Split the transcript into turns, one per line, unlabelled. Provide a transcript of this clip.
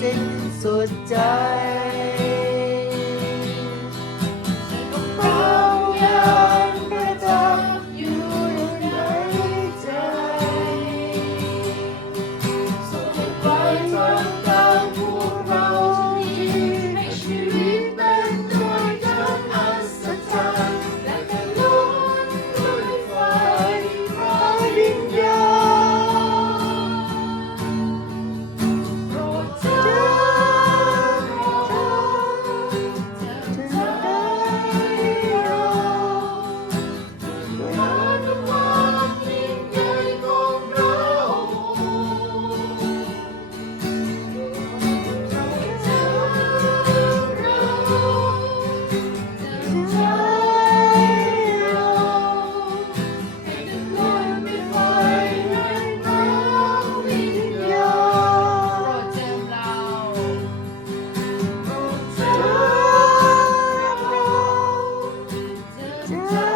สิ้นสุดใจ จ